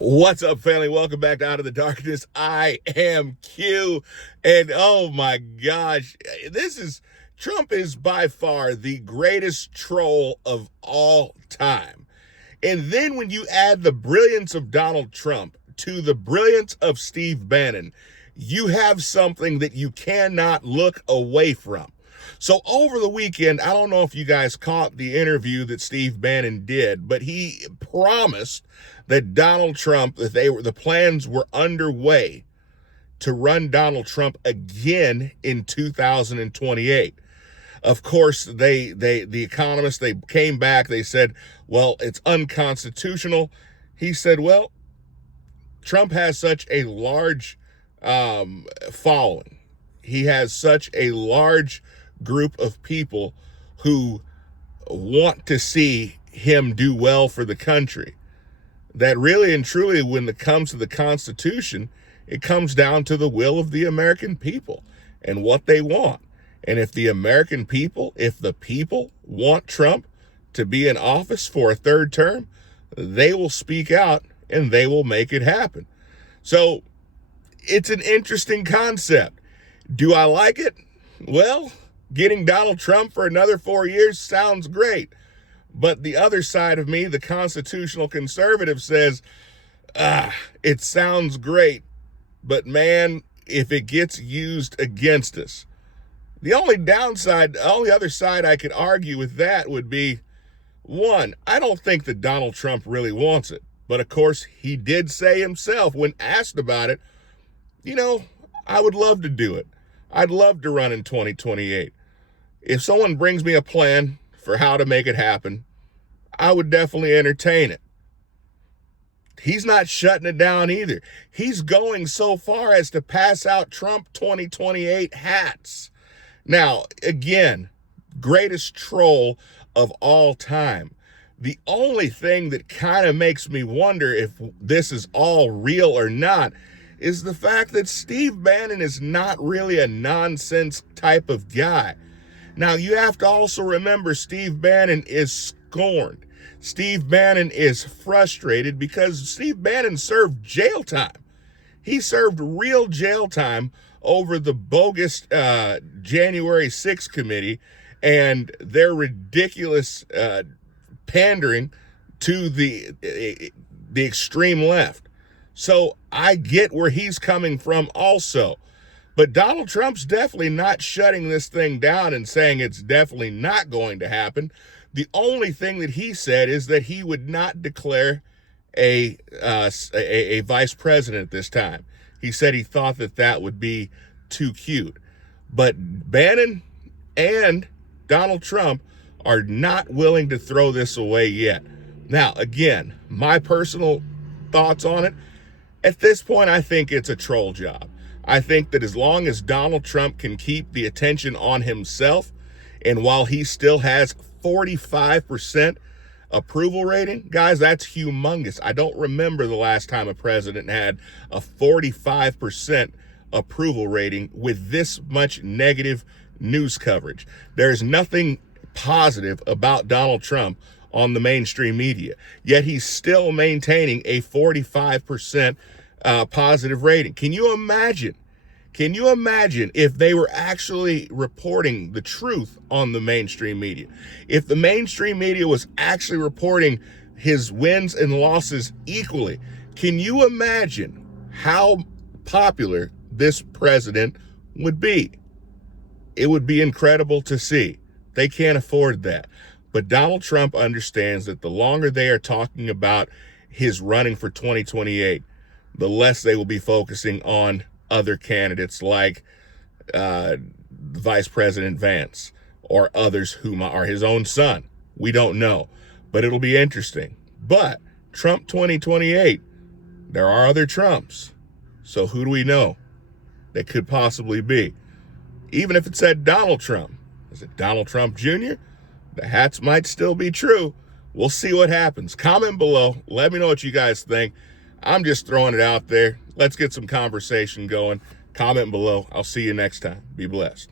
What's up, family? Welcome back to Out of the Darkness. I am Q, and oh my gosh, Trump is by far the greatest troll of all time. And then when you add the brilliance of Donald Trump to the brilliance of Steve Bannon, you have something that you cannot look away from. So over the weekend, I don't know if you guys caught the interview that Steve Bannon did, but he promised that Donald Trump, that the plans were underway to run Donald Trump again in 2028. Of course, the economists, they came back, they said, well, it's unconstitutional. He said, well, Trump has such a large following. He has such a large group of people who want to see him do well for the country, that really and truly, when it comes to the Constitution, it comes down to the will of the American people and what they want. And if the American people, if the people want Trump to be in office for a third term, they will speak out and they will make it happen. So it's an interesting concept. Do I like it? Well, getting Donald Trump for another 4 years sounds great. But the other side of me, the constitutional conservative, says, it sounds great, but man, if it gets used against us. The only other side I could argue with that would be, one, I don't think that Donald Trump really wants it. But of course, he did say himself when asked about it, I would love to do it. I'd love to run in 2028. If someone brings me a plan for how to make it happen, I would definitely entertain it. He's not shutting it down either. He's going so far as to pass out Trump 2028 hats. Now, again, greatest troll of all time. The only thing that kind of makes me wonder if this is all real or not is the fact that Steve Bannon is not really a nonsense type of guy. Now, you have to also remember Steve Bannon is scorned. Steve Bannon is frustrated because Steve Bannon served jail time. He served real jail time over the bogus January 6th committee and their ridiculous pandering to the extreme left. So I get where he's coming from also. But Donald Trump's definitely not shutting this thing down and saying it's definitely not going to happen. The only thing that he said is that he would not declare a vice president this time. He said he thought that would be too cute. But Bannon and Donald Trump are not willing to throw this away yet. Now, again, my personal thoughts on it, at this point, I think it's a troll job. I think that as long as Donald Trump can keep the attention on himself, and while he still has 45% approval rating, guys, that's humongous. I don't remember the last time a president had a 45% approval rating with this much negative news coverage. There's nothing positive about Donald Trump on the mainstream media, yet he's still maintaining a 45% positive rating. Can you imagine if they were actually reporting the truth on the mainstream media? If the mainstream media was actually reporting his wins and losses equally, can you imagine how popular this president would be? It would be incredible to see. They can't afford that. But Donald Trump understands that the longer they are talking about his running for 2028, the less they will be focusing on other candidates like Vice President Vance or others whom are his own son. We don't know, but it'll be interesting. But Trump 2028, there are other Trumps. So who do we know that could possibly be? Even if it said Donald Trump, is it Donald Trump Jr.? The hats might still be true. We'll see what happens. Comment below. Let me know what you guys think. I'm just throwing it out there. Let's get some conversation going. Comment below. I'll see you next time. Be blessed.